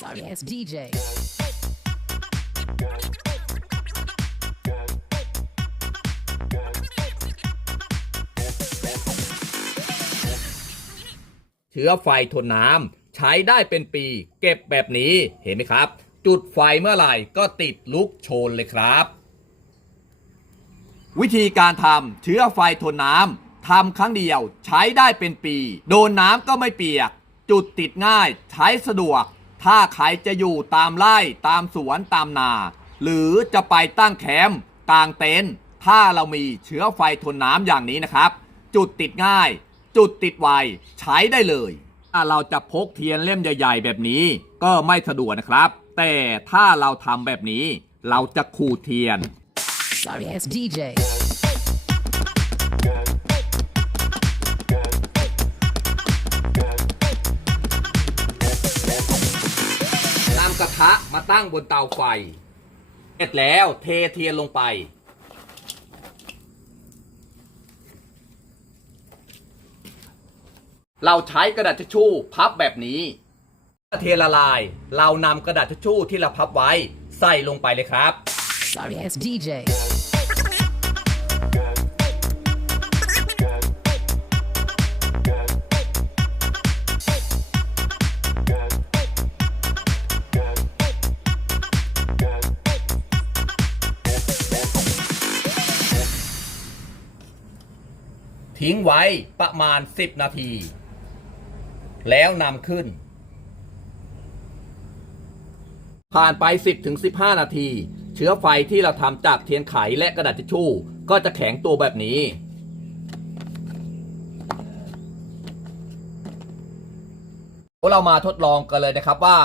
Sorry ass DJ. เชื้อไฟทนน้ำใช้ได้เป็นปี เก็บแบบนี้เห็นไหมครับ จุดไฟเมื่อไหร่ก็ติดลุกโชนเลยครับ วิธีการทำเชื้อไฟทนน้ำทำครั้งเดียวใช้ได้เป็นปี โดนน้ำก็ไม่เปียก จุดติดง่าย ใช้สะดวก ถ้าใครจะอยู่ตามไร่ตามสวนตามนา หรือจะไปตั้งแคมป์กลางเต็นท์ถ้าเรามีเชื้อไฟทนน้ำอย่างนี้นะครับ จุดติดง่าย จุดติดไวใช้ได้เลยถ้าเราจะพกเทียนเล่มใหญ่ ๆ แบบนี้ก็ไม่สะดวกนะครับ แต่ถ้าเราทำแบบนี้ เราจะขูดเทียน Sorry ass DJ. ระทะมาตั้งบนเตาไฟ เสร็จแล้วเทเทียนลงไป เราใช้กระดาษทิชชู่พับแบบนี้เมื่อเทียนละลาย เรานำกระดาษทิชชู่ที่เราพับไว้ใส่ลงไปเลยครับ Sorry as DJ. ทิ้งไว้ประมาณ 10 นาที แล้วนำขึ้น ผ่านไป 10ถึง15 นาที เชื้อไฟที่เราทำจากเทียนไขและกระดาษทิชชู่ ก็จะแข็งตัวแบบนี้ เรามาทดลองกันเลยนะครับว่า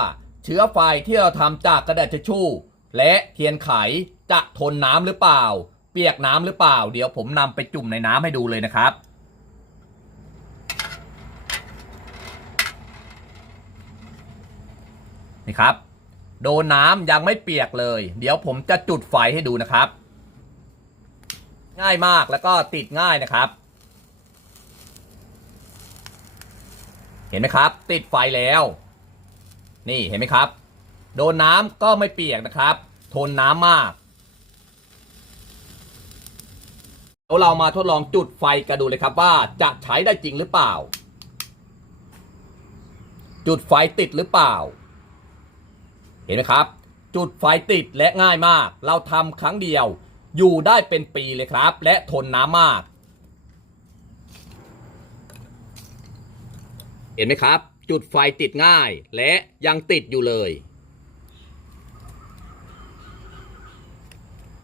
เชื้อไฟที่เราทำจากกระดาษทิชชู่ และเทียนไขจะทนน้ำหรือเปล่าเปียกน้ำหรือเปล่า เดี๋ยวผมนำไปจุ่มในน้ำให้ดูเลยนะครับ นี่ครับ โดนน้ำยังไม่เปียกเลย เดี๋ยวผมจะจุดไฟให้ดูนะครับ ง่ายมากแล้วก็ติดง่ายนะครับ เห็นไหมครับ ติดไฟแล้ว นี่เห็นไหมครับ โดนน้ำก็ไม่เปียกนะครับ ทนน้ำมากเดี๋ยวเรามาทดลองจุดไฟกันดูเลยครับว่าจะใช้ได้จริงหรือเปล่า จุดไฟติดหรือเปล่า เห็นไหมครับ จุดไฟติดและง่ายมาก เราทำครั้งเดียว อยู่ได้เป็นปีเลยครับ และทนน้ำมาก เห็นไหมครับ จุดไฟติดง่ายและยังติดอยู่เลย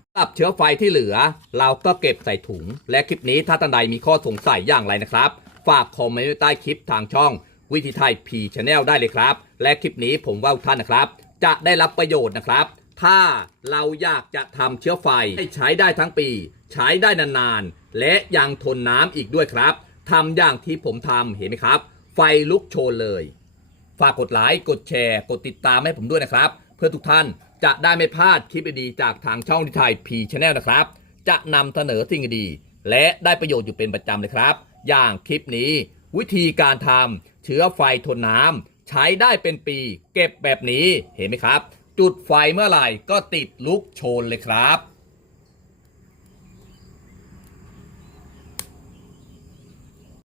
สำหรับเชื้อไฟที่เหลือ เราก็เก็บใส่ถุง และคลิปนี้ถ้าท่านใดมีข้อสงสัยอย่างไรนะครับ ฝากคอมเมนต์ใต้คลิปทางช่องวิธีไทยพีชแนลได้เลยครับ และคลิปนี้ผมว่าท่านนะครับ จะได้รับประโยชน์นะครับ ถ้าเราอยากจะทำเชื้อไฟให้ใช้ได้ทั้งปี ใช้ได้นานๆ และยังทนน้ำอีกด้วยครับทำอย่างที่ผมทำเห็นไหมครับ ไฟลุกโชนเลย ฝากกดไลค์กดแชร์ กดติดตามให้ผมด้วยนะครับ เพื่อทุกท่านจะได้ไม่พลาดคลิปดีๆจากทางช่องทิไทยพีชแนลนะครับ จะนำเสนอสิ่งดีและได้ประโยชน์อยู่เป็นประจำเลยครับ อย่างคลิปนี้ วิธีการทำเชื้อไฟทนน้ำ ใช้ได้เป็นปี เก็บแบบนี้เห็นไหมครับ จุดไฟเมื่อไหร่ก็ติดลุกโชนเลยครับ